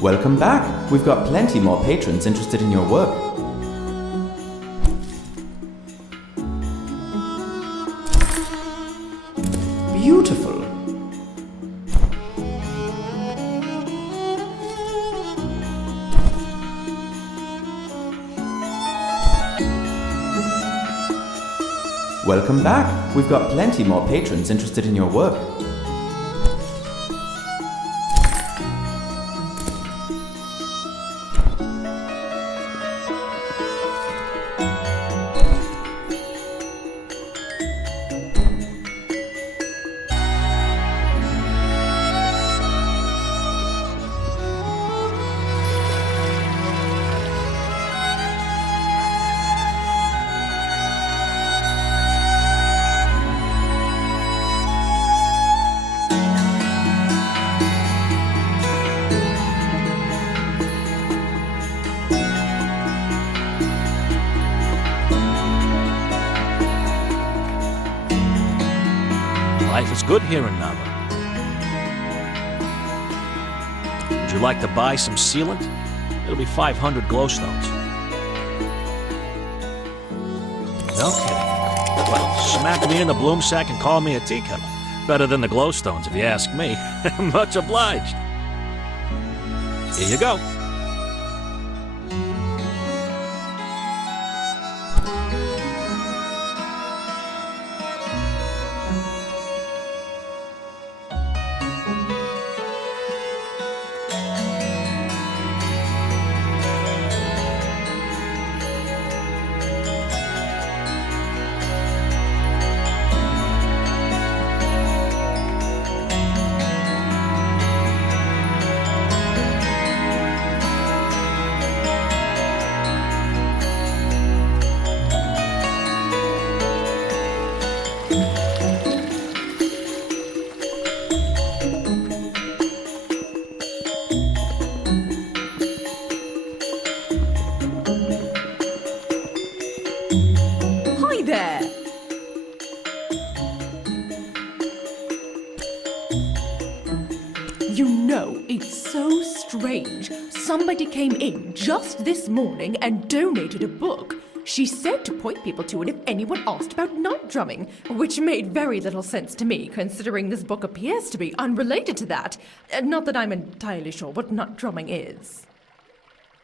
Welcome back. We've got plenty more patrons interested in your work. Beautiful. Welcome back. We've got plenty more patrons interested in your work. Life is good here in Nava. Would you like to buy some sealant? It'll be 500 glowstones. No kidding. Well, smack me in the bloom sack and call me a teacup. Better than the glowstones, if you ask me. Much obliged. Here you go. You know, it's so strange. Somebody came in just this morning and donated a book. She said to point people to it if anyone asked about night drumming, which made very little sense to me, considering this book appears to be unrelated to that. Not that I'm entirely sure what night drumming is.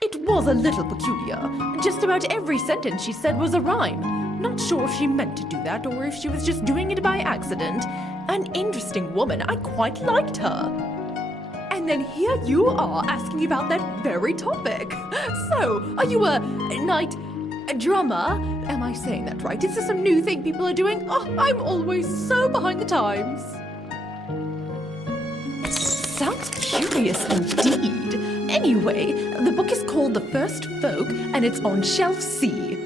It was a little peculiar. Just about every sentence she said was a rhyme. Not sure if she meant to do that or if she was just doing it by accident. An interesting woman. I quite liked her. And then here you are asking about that very topic. So, are you a night drummer? Am I saying that right? Is this a new thing people are doing? Oh, I'm always so behind the times. Sounds curious indeed. Anyway, the book is called The First Folk, and it's on shelf C.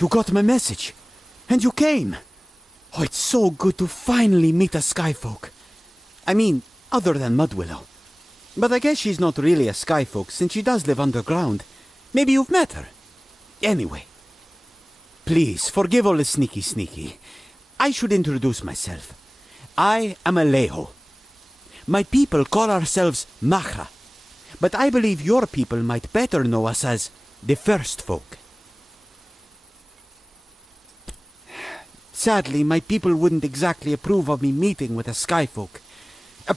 You got my message. And you came. Oh, it's so good to finally meet a skyfolk. I mean, other than Mudwillow. But I guess she's not really a skyfolk since she does live underground. Maybe you've met her. Anyway. Please, forgive all the sneaky. I should introduce myself. I am Alejo. My people call ourselves Machra. But I believe your people might better know us as the First Folk. Sadly, my people wouldn't exactly approve of me meeting with a skyfolk.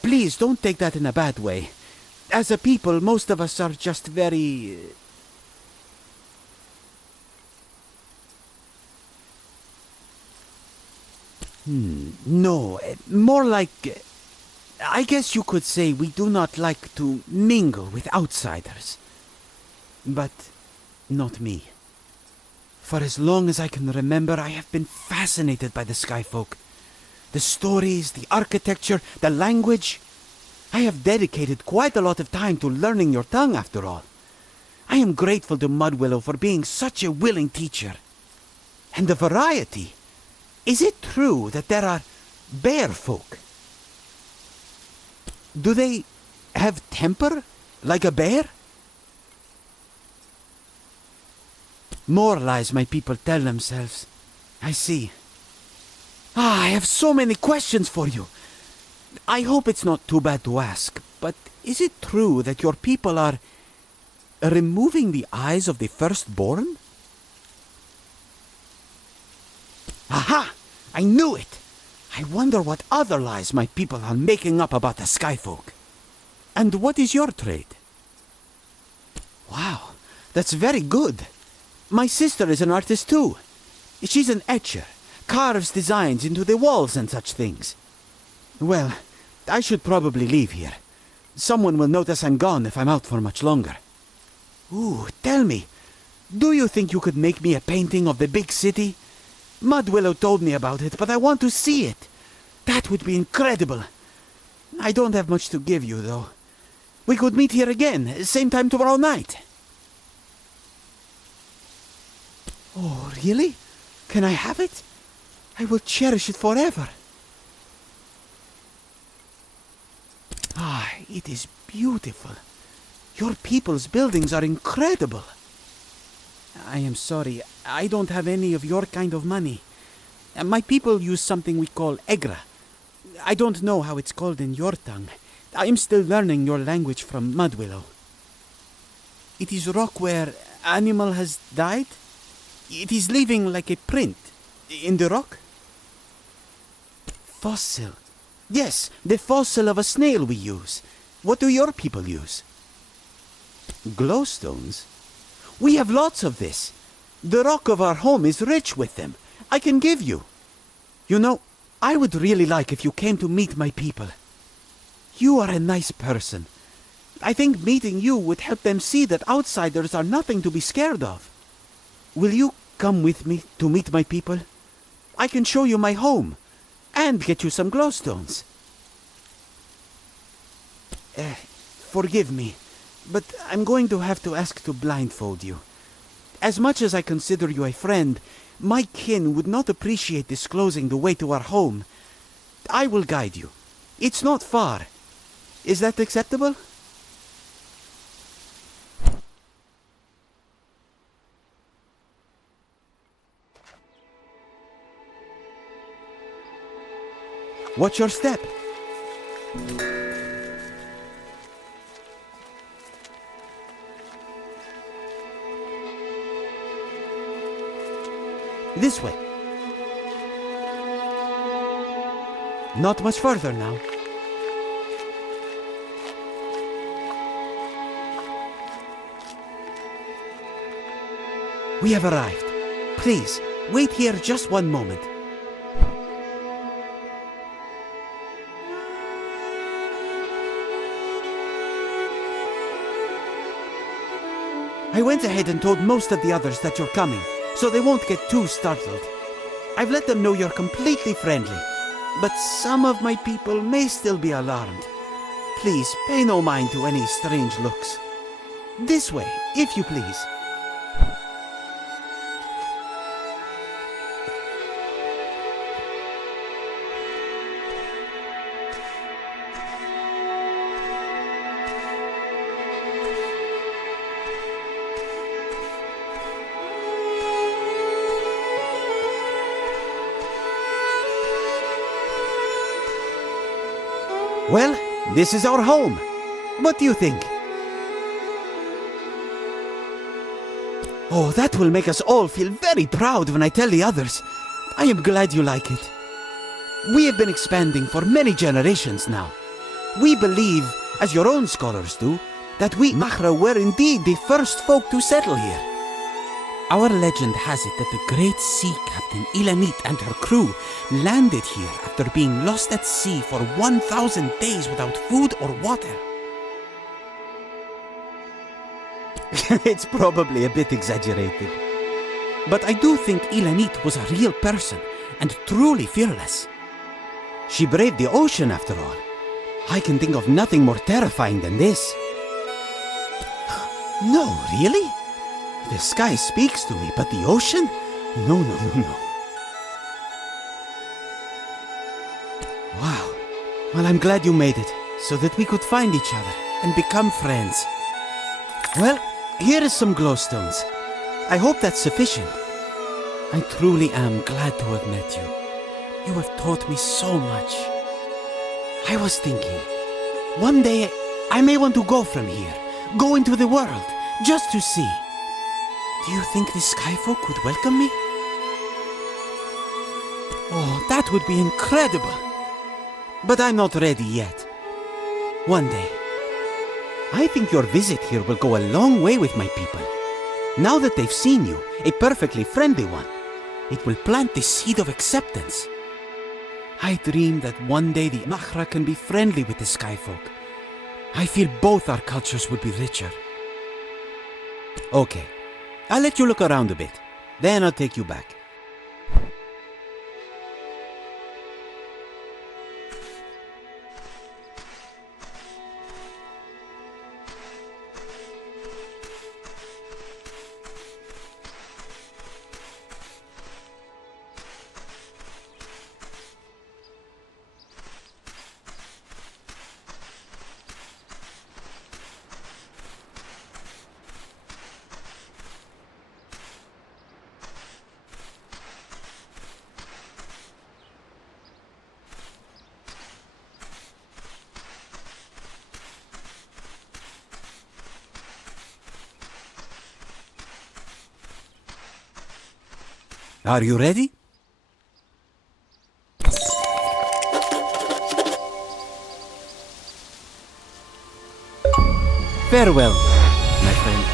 Please, don't take that in a bad way. As a people, most of us are just very... No, more like... I guess you could say we do not like to mingle with outsiders. But not me. For as long as I can remember, I have been fascinated by the skyfolk. The stories, the architecture, the language. I have dedicated quite a lot of time to learning your tongue, after all. I am grateful to Mudwillow for being such a willing teacher. And the variety. Is it true that there are bear folk? Do they have temper like a bear? More lies my people tell themselves. I see. I have so many questions for you. I hope it's not too bad to ask, but is it true that your people are removing the eyes of the firstborn? Aha! I knew it! I wonder what other lies my people are making up about the Skyfolk. And what is your trade? Wow, that's very good. My sister is an artist too. She's an etcher, carves designs into the walls and such things. Well, I should probably leave here. Someone will notice I'm gone if I'm out for much longer. Ooh, tell me, do you think you could make me a painting of the big city? Mudwillow told me about it, but I want to see it. That would be incredible. I don't have much to give you, though. We could meet here again, same time tomorrow night. Oh, really? Can I have it? I will cherish it forever. Ah, it is beautiful. Your people's buildings are incredible. I am sorry, I don't have any of your kind of money. My people use something we call egra. I don't know how it's called in your tongue. I am still learning your language from Mudwillow. It is rock where animal has died? It is leaving like a print in the rock? Fossil. Yes, the fossil of a snail we use. What do your people use? Glowstones? We have lots of this. The rock of our home is rich with them. I can give you. You know, I would really like if you came to meet my people. You are a nice person. I think meeting you would help them see that outsiders are nothing to be scared of. Will you come with me to meet my people? I can show you my home and get you some glowstones. Forgive me, but I'm going to have to ask to blindfold you. As much as I consider you a friend, my kin would not appreciate disclosing the way to our home. I will guide you. It's not far. Is that acceptable? Watch your step. This way. Not much further now. We have arrived. Please, wait here just one moment. I went ahead and told most of the others that you're coming, so they won't get too startled. I've let them know you're completely friendly, but some of my people may still be alarmed. Please, pay no mind to any strange looks. This way, if you please. Well, this is our home. What do you think? Oh, that will make us all feel very proud when I tell the others. I am glad you like it. We have been expanding for many generations now. We believe, as your own scholars do, that we Mahra were indeed the first folk to settle here. Our legend has it that the great sea captain Ilanit and her crew landed here after being lost at sea for 1,000 days without food or water. It's probably a bit exaggerated. But I do think Ilanit was a real person and truly fearless. She braved the ocean after all. I can think of nothing more terrifying than this. No, really? The sky speaks to me, but the ocean? No, no, no, no. Wow. Well, I'm glad you made it, so that we could find each other and become friends. Well, here is some glowstones. I hope that's sufficient. I truly am glad to have met you. You have taught me so much. I was thinking, one day I may want to go from here, go into the world, just to see. Do you think the Skyfolk would welcome me? Oh, that would be incredible. But I'm not ready yet. One day. I think your visit here will go a long way with my people. Now that they've seen you, a perfectly friendly one, it will plant the seed of acceptance. I dream that one day the Mahra can be friendly with the Skyfolk. I feel both our cultures would be richer. Okay, I'll let you look around a bit. Then I'll take you back. Are you ready? Farewell, my friend.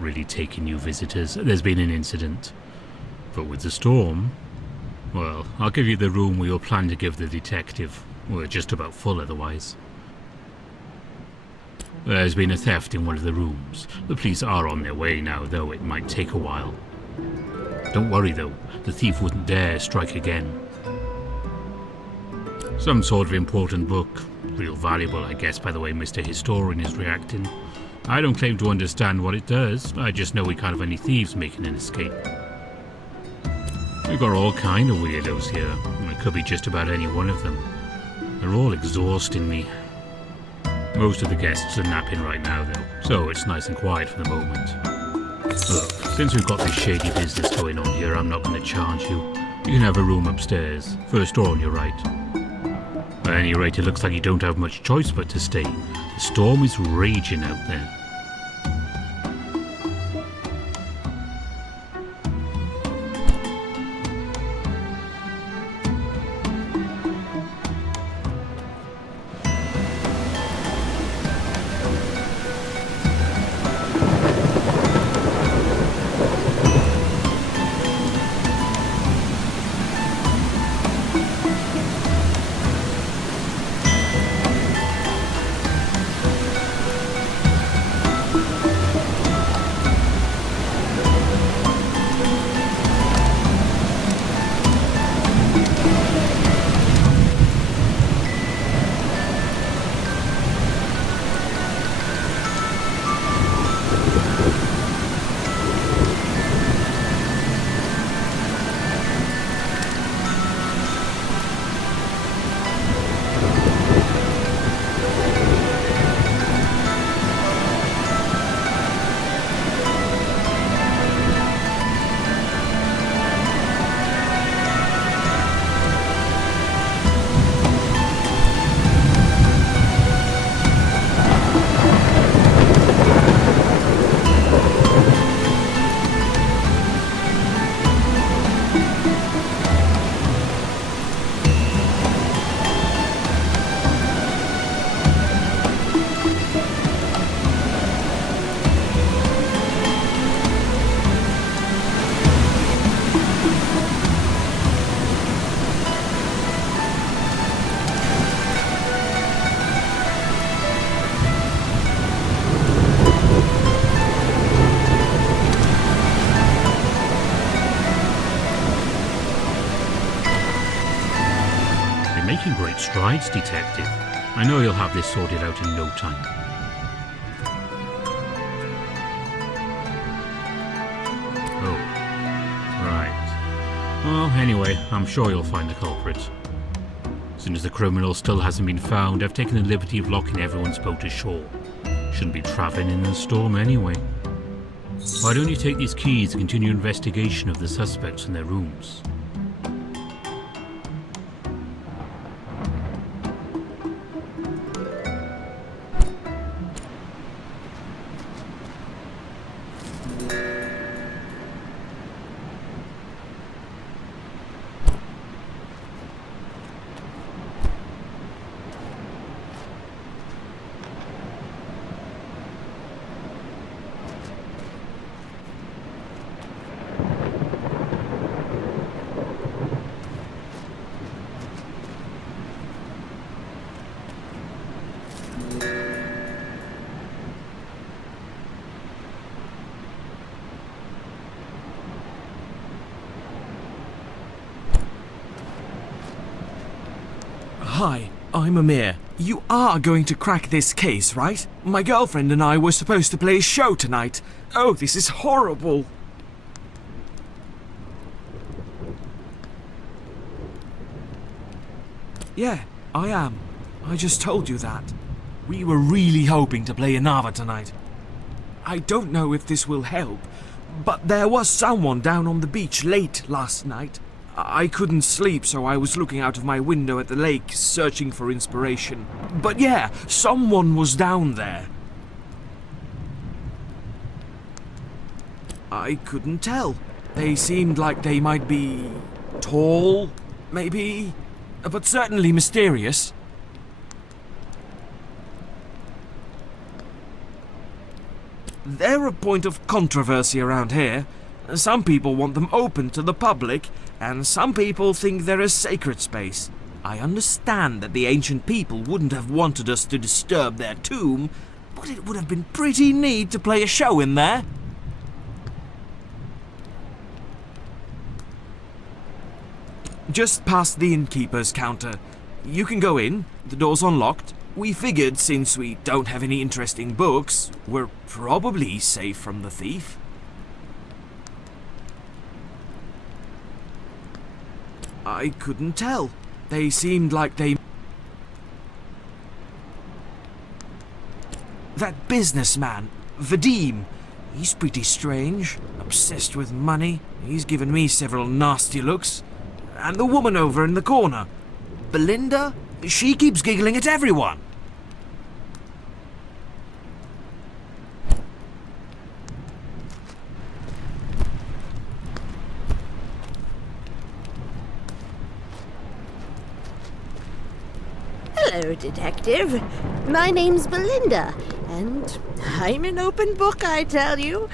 not really taking new visitors. There's been an incident. But with the storm, well, I'll give you the room we all plan to give the detective. We're just about full otherwise. There's been a theft in one of the rooms. The police are on their way now, though it might take a while. Don't worry though, the thief wouldn't dare strike again. Some sort of important book. Real valuable, I guess, by the way Mr. Historian is reacting. I don't claim to understand what it does. I just know we can't have any thieves making an escape. We've got all kind of weirdos here. It could be just about any one of them. They're all exhausting me. Most of the guests are napping right now, though, so it's nice and quiet for the moment. Look, since we've got this shady business going on here, I'm not going to charge you. You can have a room upstairs, first door on your right. At any rate, it looks like you don't have much choice but to stay. The storm is raging out there. Making great strides, Detective. I know you'll have this sorted out in no time. Oh, right. Well, anyway, I'm sure you'll find the culprit. As soon as the criminal still hasn't been found, I've taken the liberty of locking everyone's boat ashore. Shouldn't be travelling in the storm anyway. Why don't you take these keys and continue investigation of the suspects in their rooms? Hi, I'm Amir. You are going to crack this case, right? My girlfriend and I were supposed to play a show tonight. Oh, this is horrible. Yeah, I am. I just told you that. We were really hoping to play another tonight. I don't know if this will help, but there was someone down on the beach late last night. I couldn't sleep, so I was looking out of my window at the lake, searching for inspiration. But yeah, someone was down there. I couldn't tell. They seemed like they might be tall, maybe, but certainly mysterious. They're a point of controversy around here. Some people want them open to the public, and some people think they're a sacred space. I understand that the ancient people wouldn't have wanted us to disturb their tomb, but it would have been pretty neat to play a show in there. Just past the innkeeper's counter. You can go in, the door's unlocked. We figured since we don't have any interesting books, we're probably safe from the thief. I couldn't tell. They seemed like they... That businessman, Vadim, he's pretty strange, obsessed with money. He's given me several nasty looks. And the woman over in the corner, Belinda, she keeps giggling at everyone. Hello, Detective. My name's Belinda, and I'm an open book, I tell you.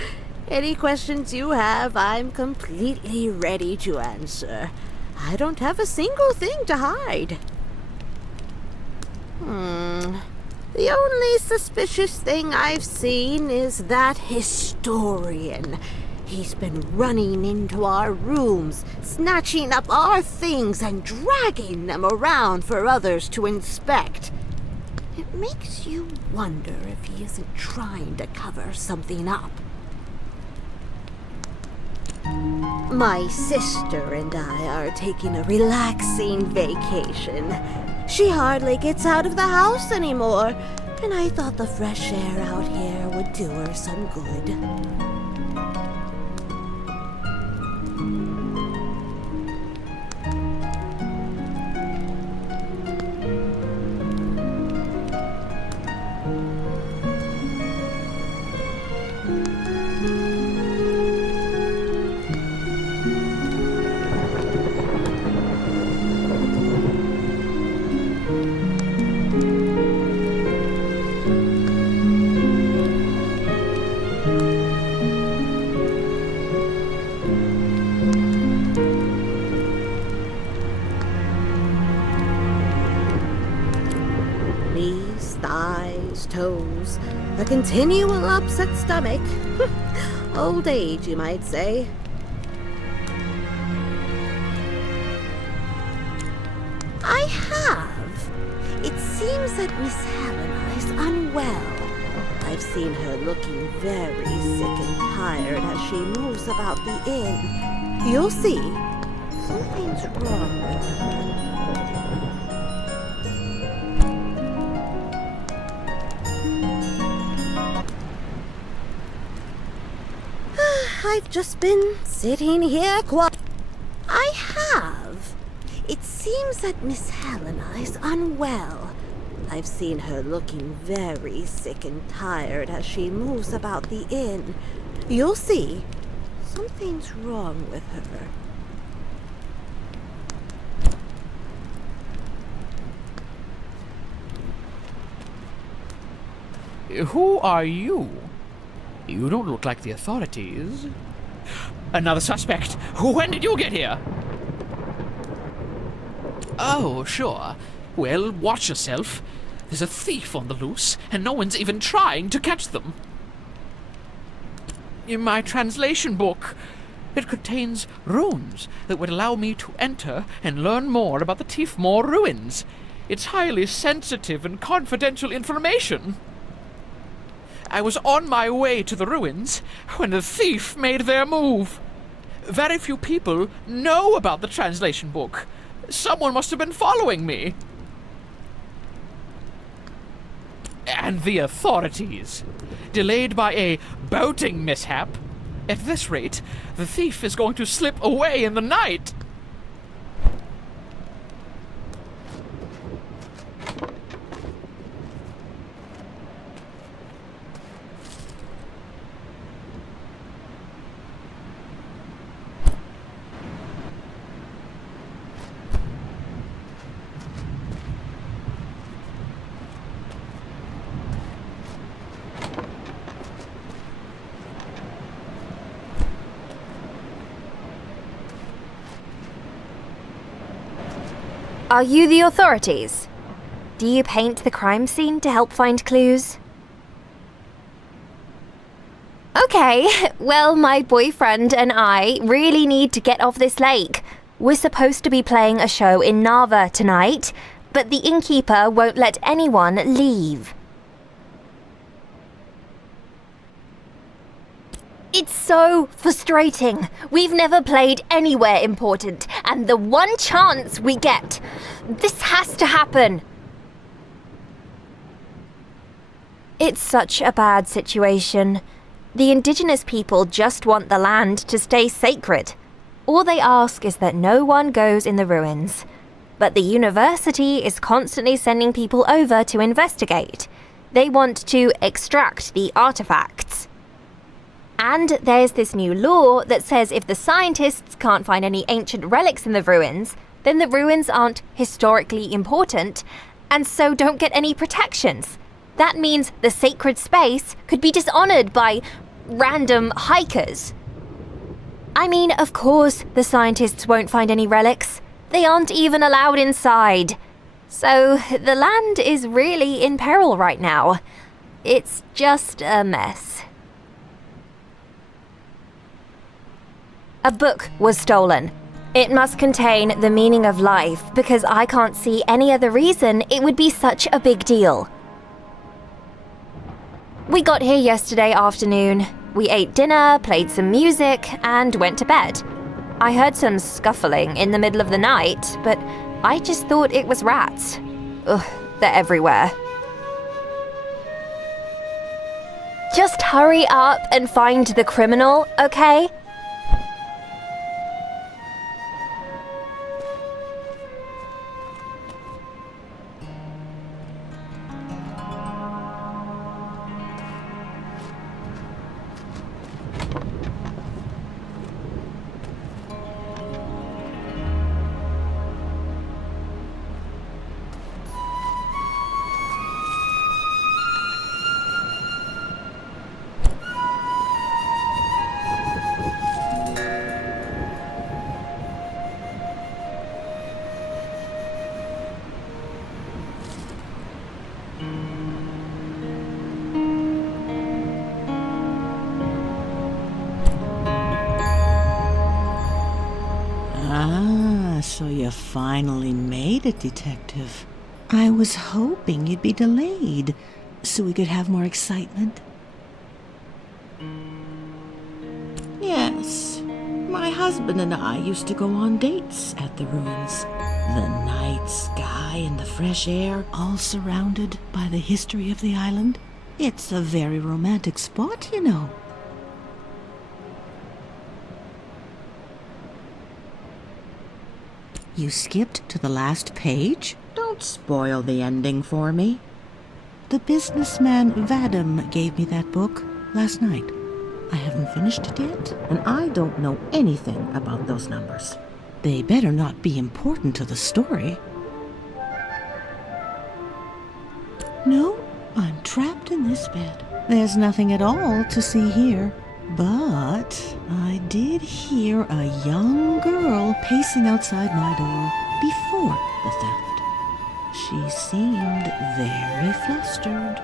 Any questions you have, I'm completely ready to answer. I don't have a single thing to hide. The only suspicious thing I've seen is that historian. He's been running into our rooms, snatching up our things and dragging them around for others to inspect. It makes you wonder if he isn't trying to cover something up. My sister and I are taking a relaxing vacation. She hardly gets out of the house anymore, and I thought the fresh air out here would do her some good. Toes, a continual upset stomach. Old age, you might say. I have. It seems that Miss Helena is unwell. I've seen her looking very sick and tired as she moves about the inn. You'll see. Something's wrong with her. I've just been sitting here I have. It seems that Miss Helena is unwell. I've seen her looking very sick and tired as she moves about the inn. You'll see. Something's wrong with her. Who are you? You don't look like the authorities. Another suspect. When did you get here? Oh, sure. Well, watch yourself. There's a thief on the loose, and no one's even trying to catch them. In my translation book, it contains runes that would allow me to enter and learn more about the Tiefmoor ruins. It's highly sensitive and confidential information. I was on my way to the ruins when the thief made their move. Very few people know about the translation book. Someone must have been following me. And the authorities. Delayed by a boating mishap. At this rate, the thief is going to slip away in the night. Are you the authorities? Do you paint the crime scene to help find clues? Okay, well, my boyfriend and I really need to get off this lake. We're supposed to be playing a show in Narva tonight, but the innkeeper won't let anyone leave. It's so frustrating. We've never played anywhere important, and the one chance we get, this has to happen. It's such a bad situation. The indigenous people just want the land to stay sacred. All they ask is that no one goes in the ruins. But the university is constantly sending people over to investigate. They want to extract the artifacts. And there's this new law that says if the scientists can't find any ancient relics in the ruins, then the ruins aren't historically important, and so don't get any protections. That means the sacred space could be dishonored by random hikers. I mean, of course, the scientists won't find any relics. They aren't even allowed inside. So the land is really in peril right now. It's just a mess. A book was stolen. It must contain the meaning of life because I can't see any other reason it would be such a big deal. We got here yesterday afternoon. We ate dinner, played some music, and went to bed. I heard some scuffling in the middle of the night, but I just thought it was rats. Ugh, they're everywhere. Just hurry up and find the criminal, okay? So you finally made it, Detective. I was hoping you'd be delayed, so we could have more excitement. Yes, my husband and I used to go on dates at the ruins. The night sky and the fresh air, all surrounded by the history of the island. It's a very romantic spot, you know. You skipped to the last page? Don't spoil the ending for me. The businessman Vadim gave me that book last night. I haven't finished it yet, and I don't know anything about those numbers. They better not be important to the story. No, I'm trapped in this bed. There's nothing at all to see here. But I did hear a young girl pacing outside my door before the theft. She seemed very flustered.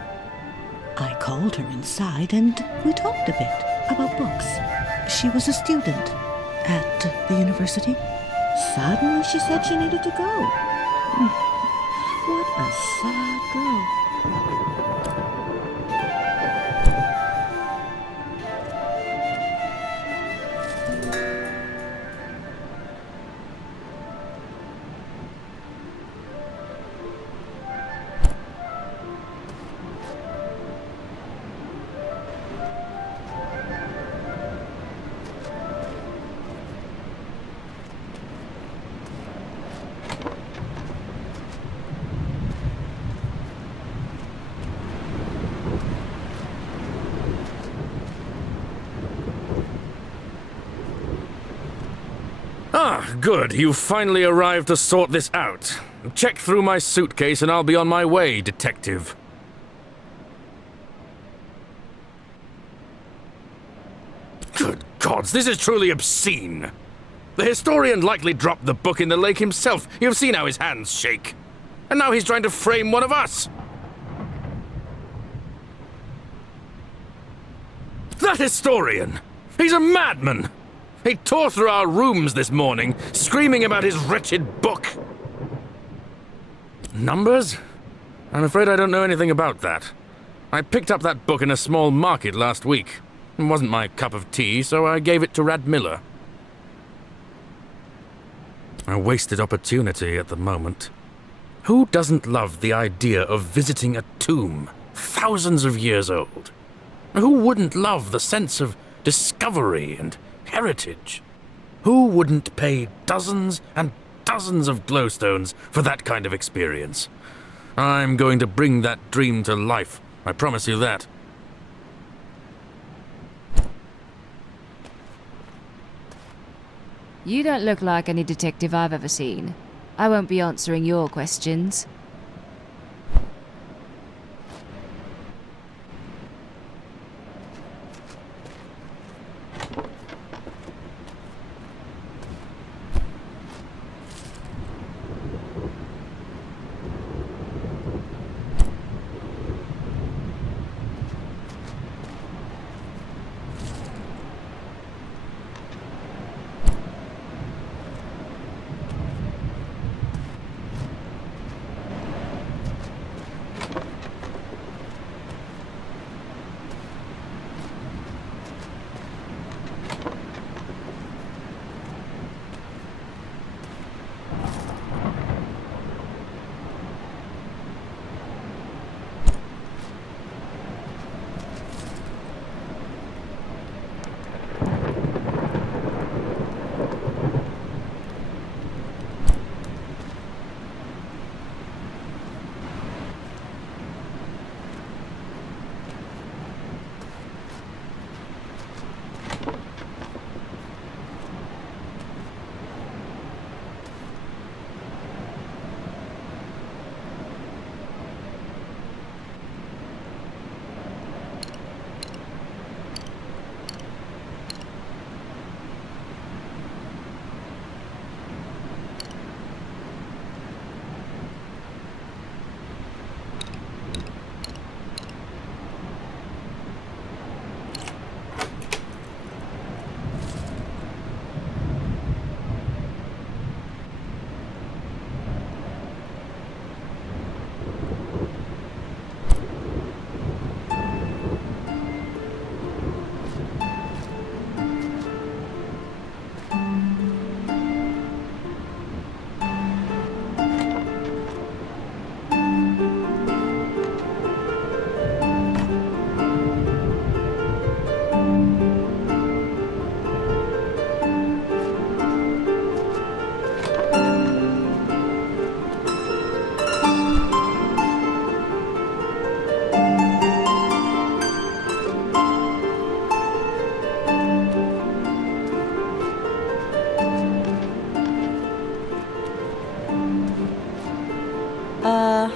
I called her inside and we talked a bit about books. She was a student at the university. Suddenly she said she needed to go. What a sad girl. Ah, good. You finally arrived to sort this out. Check through my suitcase and I'll be on my way, Detective. Good gods, this is truly obscene. The historian likely dropped the book in the lake himself. You've seen how his hands shake. And now he's trying to frame one of us. That historian! He's a madman! He tore through our rooms this morning, screaming about his wretched book. Numbers? I'm afraid I don't know anything about that. I picked up that book in a small market last week. It wasn't my cup of tea, so I gave it to Radmiller. A wasted opportunity at the moment. Who doesn't love the idea of visiting a tomb thousands of years old? Who wouldn't love the sense of discovery and heritage? Who wouldn't pay dozens and dozens of glowstones for that kind of experience? I'm going to bring that dream to life. I promise you that. You don't look like any detective I've ever seen. I won't be answering your questions.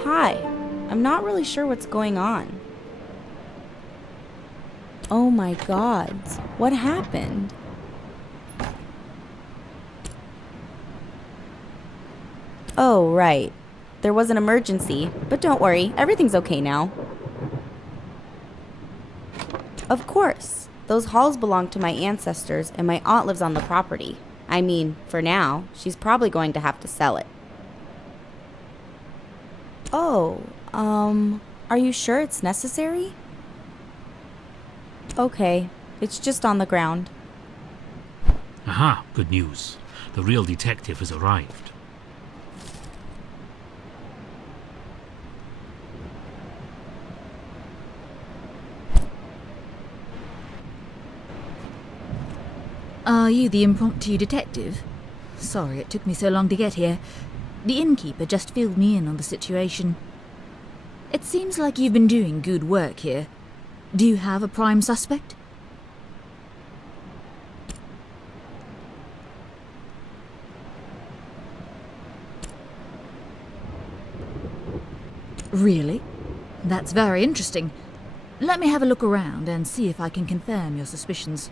Hi. I'm not really sure what's going on. Oh my god. What happened? Oh, right. There was an emergency, but don't worry, everything's okay now. Of course. Those halls belong to my ancestors, and my aunt lives on the property. I mean, for now, she's probably going to have to sell it. Oh, are you sure it's necessary? Okay, it's just on the ground. Aha, good news. The real detective has arrived. Are you the impromptu detective? Sorry it took me so long to get here. The innkeeper just filled me in on the situation. It seems like you've been doing good work here. Do you have a prime suspect? Really? That's very interesting. Let me have a look around and see if I can confirm your suspicions.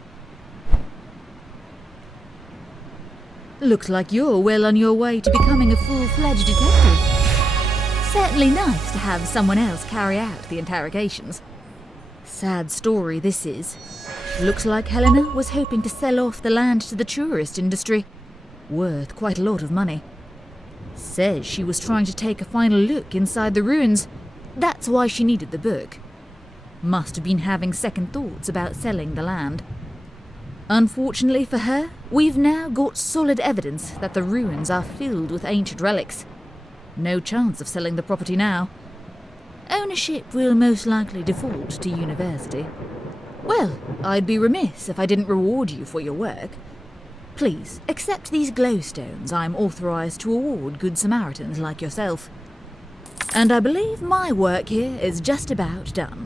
Looks like you're well on your way to becoming a full-fledged detective. Certainly nice to have someone else carry out the interrogations. Sad story this is. Looks like Helena was hoping to sell off the land to the tourist industry. Worth quite a lot of money. Says she was trying to take a final look inside the ruins. That's why she needed the book. Must have been having second thoughts about selling the land. Unfortunately for her, we've now got solid evidence that the ruins are filled with ancient relics. No chance of selling the property now. Ownership will most likely default to university. Well, I'd be remiss if I didn't reward you for your work. Please, accept these glowstones I'm authorized to award good Samaritans like yourself. And I believe my work here is just about done.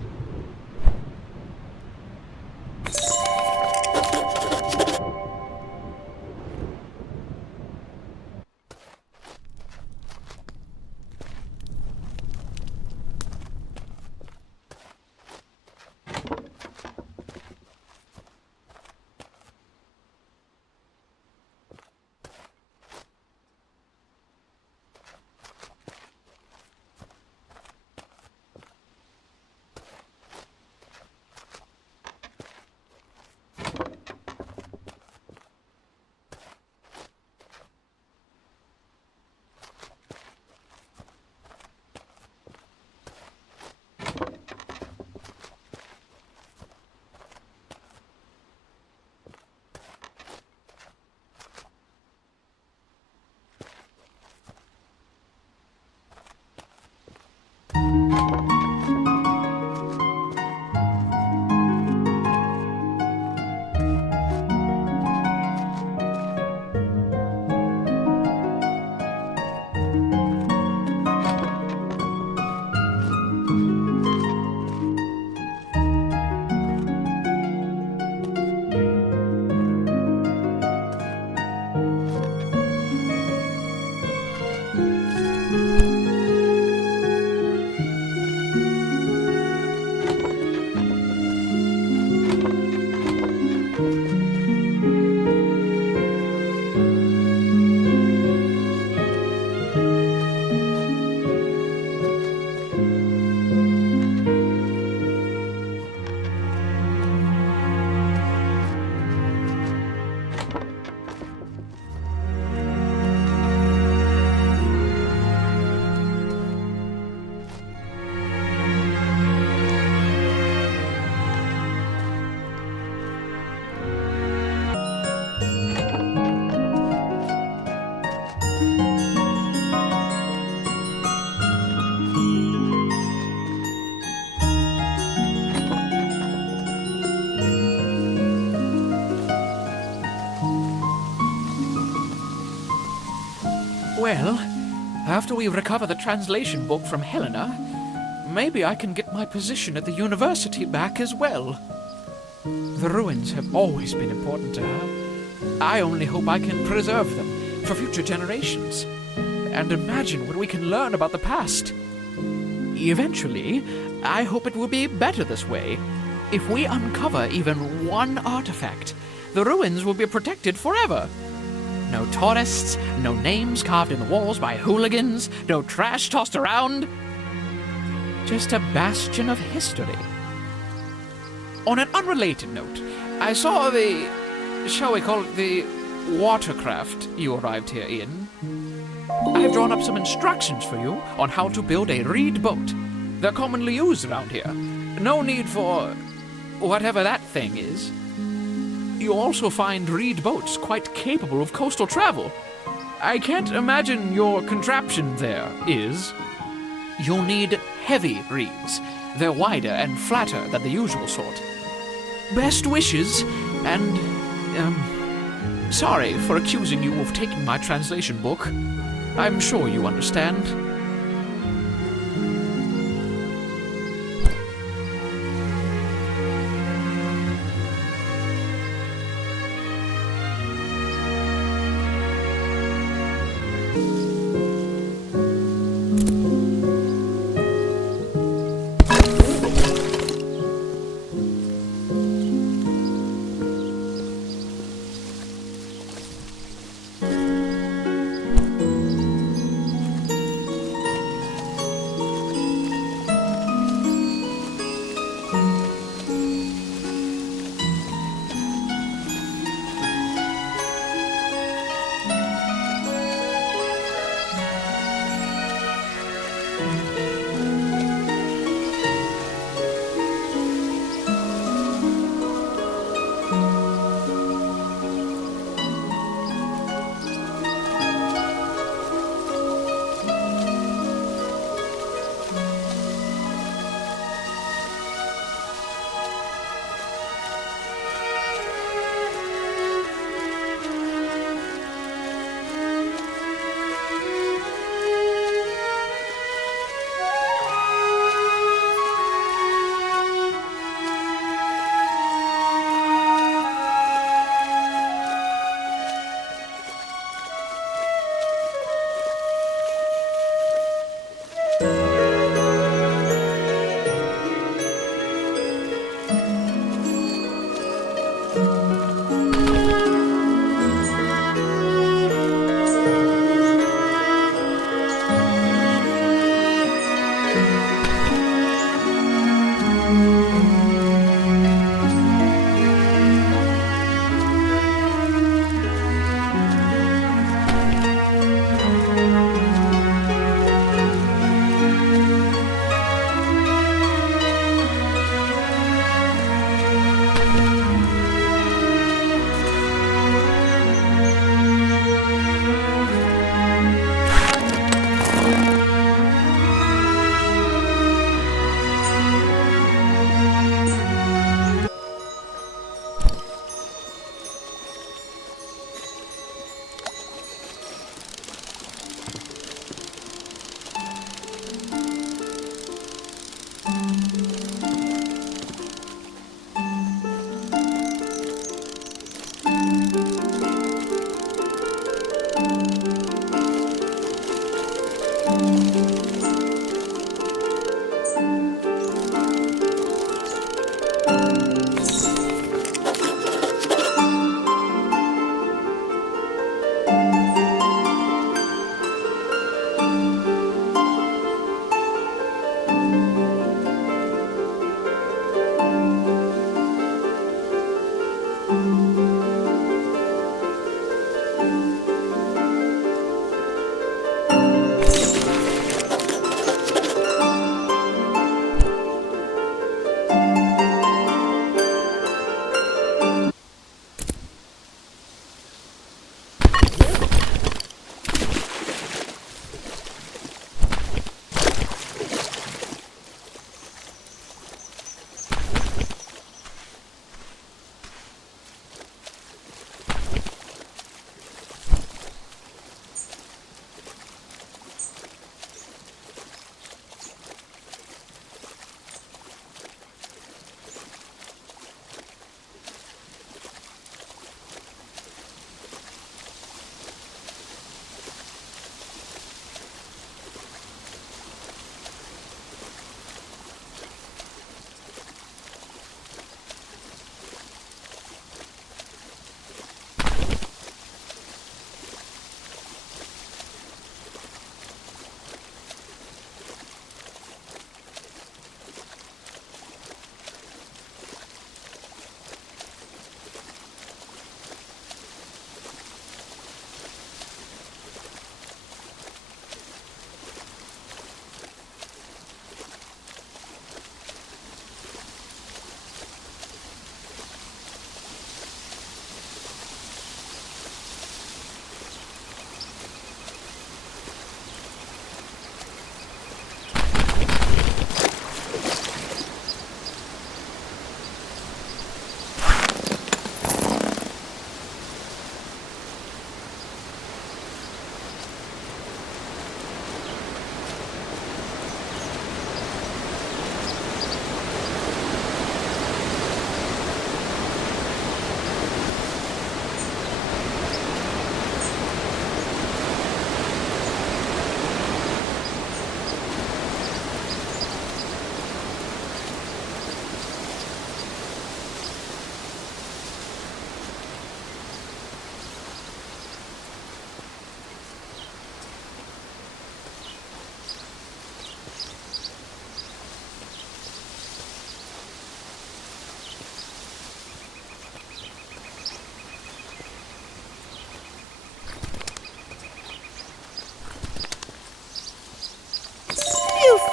Well, after we recover the translation book from Helena, maybe I can get my position at the university back as well. The ruins have always been important to her. I only hope I can preserve them for future generations, and imagine what we can learn about the past. Eventually, I hope it will be better this way. If we uncover even one artifact, the ruins will be protected forever. No tourists, no names carved in the walls by hooligans, no trash tossed around. Just a bastion of history. On an unrelated note, I saw the, shall we call it the watercraft you arrived here in. I've drawn up some instructions for you on how to build a reed boat. They're commonly used around here. No need for whatever that thing is. You also find reed boats quite capable of coastal travel. I can't imagine your contraption there is. You'll need heavy reeds. They're wider and flatter than the usual sort. Best wishes, and, sorry for accusing you of taking my translation book. I'm sure you understand.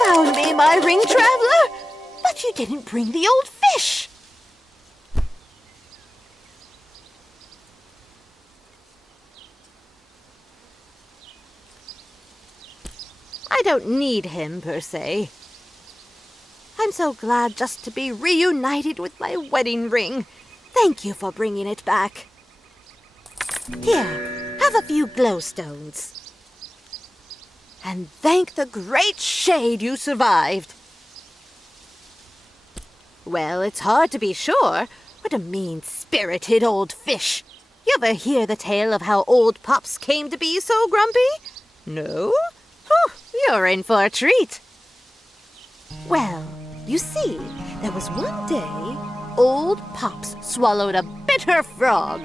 Found me, my ring traveler, but you didn't bring the old fish. I don't need him, per se. I'm so glad just to be reunited with my wedding ring. Thank you for bringing it back. Here, have a few glowstones. And thank the great shade you survived. Well, it's hard to be sure. What a mean-spirited old fish. You ever hear the tale of how old Pops came to be so grumpy? No? Oh, you're in for a treat. Well, you see, there was one day, old Pops swallowed a bitter frog.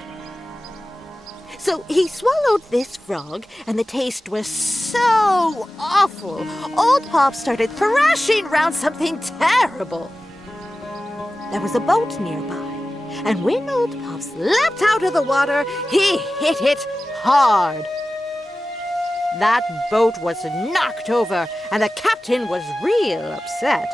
So he swallowed this frog, and the taste was so awful, old Pops started thrashing around something terrible. There was a boat nearby, and when old Pops leapt out of the water, he hit it hard. That boat was knocked over, and the captain was real upset.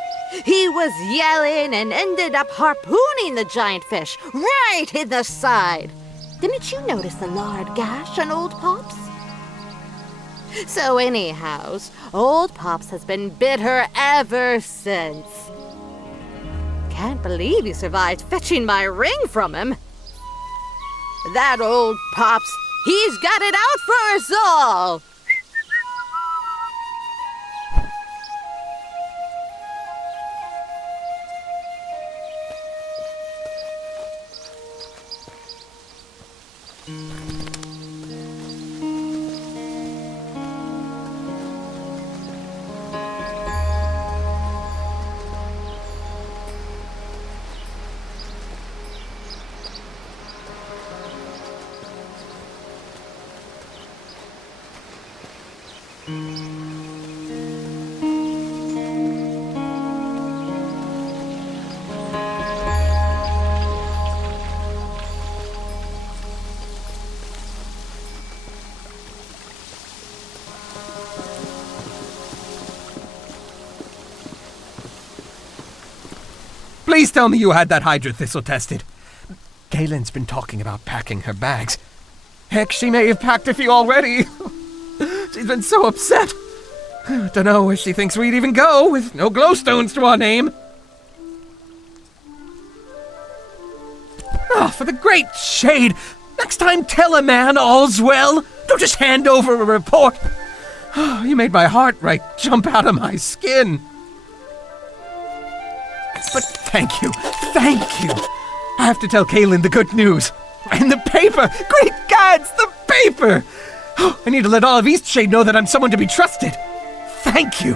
He was yelling and ended up harpooning the giant fish right in the side. Didn't you notice the lard gash on old Pops? So anyhows, old Pops has been bitter ever since. Can't believe you survived fetching my ring from him. That old Pops, he's got it out for us all. Please tell me you had that Hydra thistle tested. Gaylen's been talking about packing her bags. Heck, she may have packed a few already. She's been so upset. Don't know where she thinks we'd even go with no glowstones to our name. Oh, for the great shade! Next time tell a man all's well. Don't just hand over a report. Oh, you made my heart right jump out of my skin. But thank you. I have to tell Kaylin the good news. And the paper! Great gods, the paper! Oh, I need to let all of Eastshade know that I'm someone to be trusted. Thank you.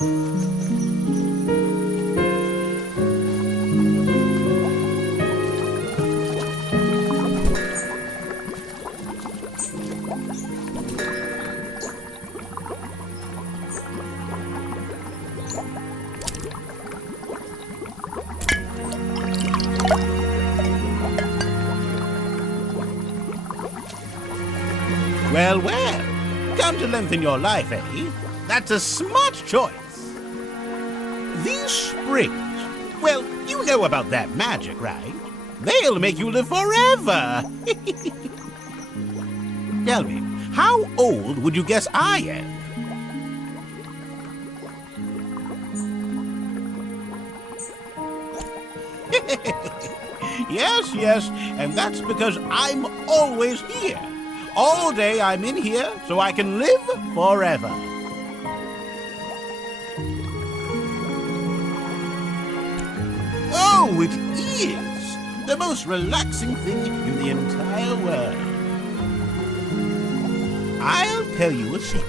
Well, well. Come to lengthen your life, eh? That's a smart choice. These springs, well, you know about that magic, right? They'll make you live forever. Tell me, how old would you guess I am? Yes, yes, and that's because I'm always here. All day I'm in here so I can live forever. Oh, it is the most relaxing thing in the entire world. I'll tell you a secret.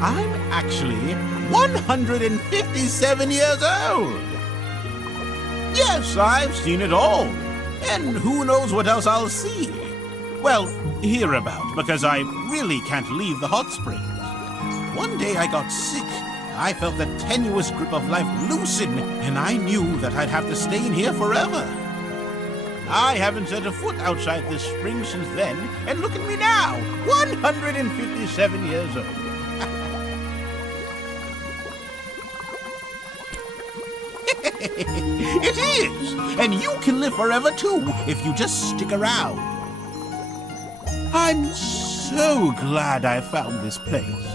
I'm actually 157 years old. Yes, I've seen it all. And who knows what else I'll see. Well, hear about, because I really can't leave the hot springs. One day I got sick. I felt the tenuous grip of life loosen, and I knew that I'd have to stay in here forever. I haven't set a foot outside this spring since then, and look at me now, 157 years old. It is! And you can live forever too, if you just stick around. I'm so glad I found this place.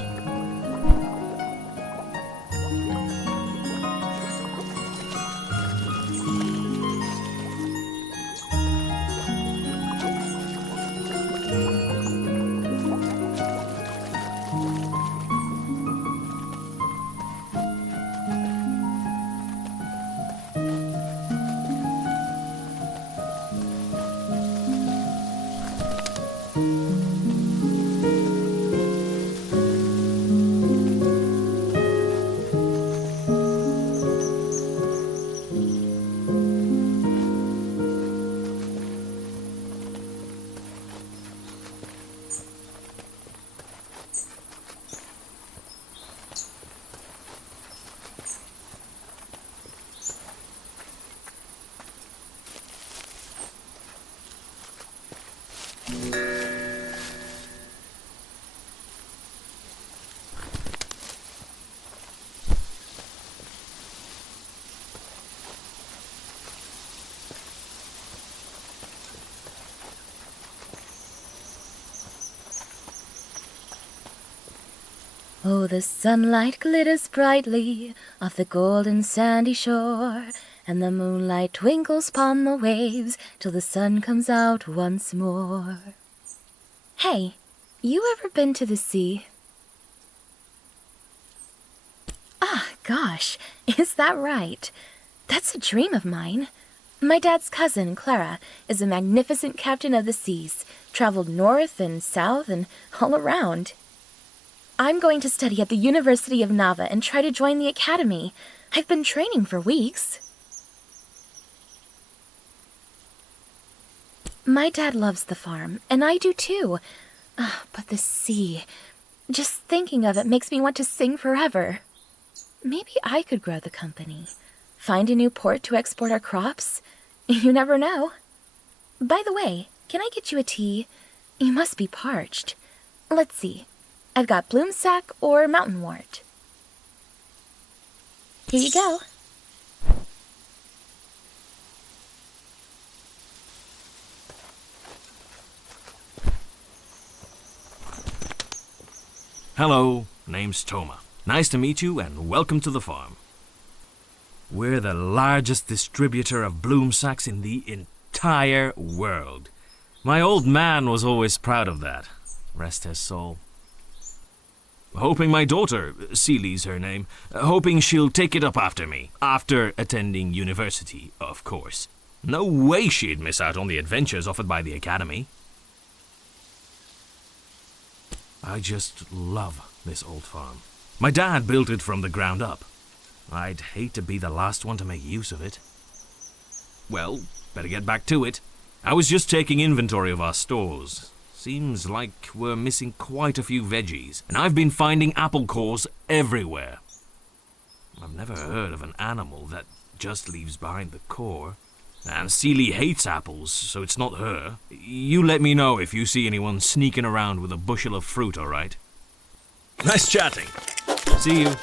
Oh, the sunlight glitters brightly off the golden sandy shore, and the moonlight twinkles upon the waves till the sun comes out once more. Hey, you ever been to the sea? Ah, gosh, is that right? That's a dream of mine. My dad's cousin, Clara, is a magnificent captain of the seas, traveled north and south and all around. I'm going to study at the University of Nava and try to join the academy. I've been training for weeks. My dad loves the farm, and I do too. But the sea, just thinking of it makes me want to sing forever. Maybe I could grow the company. Find a new port to export our crops. You never know. By the way, can I get you a tea? You must be parched. Let's see. I've got bloomsack or mountain wort. Here you go. Hello, name's Toma. Nice to meet you and welcome to the farm. We're the largest distributor of bloom sacks in the entire world. My old man was always proud of that. Rest his soul. Hoping my daughter, Ceilie's her name, hoping she'll take it up after me. After attending university, of course. No way she'd miss out on the adventures offered by the academy. I just love this old farm. My dad built it from the ground up. I'd hate to be the last one to make use of it. Well, better get back to it. I was just taking inventory of our stores. Seems like we're missing quite a few veggies, and I've been finding apple cores everywhere. I've never heard of an animal that just leaves behind the core. And Celie hates apples, so it's not her. You let me know if you see anyone sneaking around with a bushel of fruit, all right? Nice chatting. See you.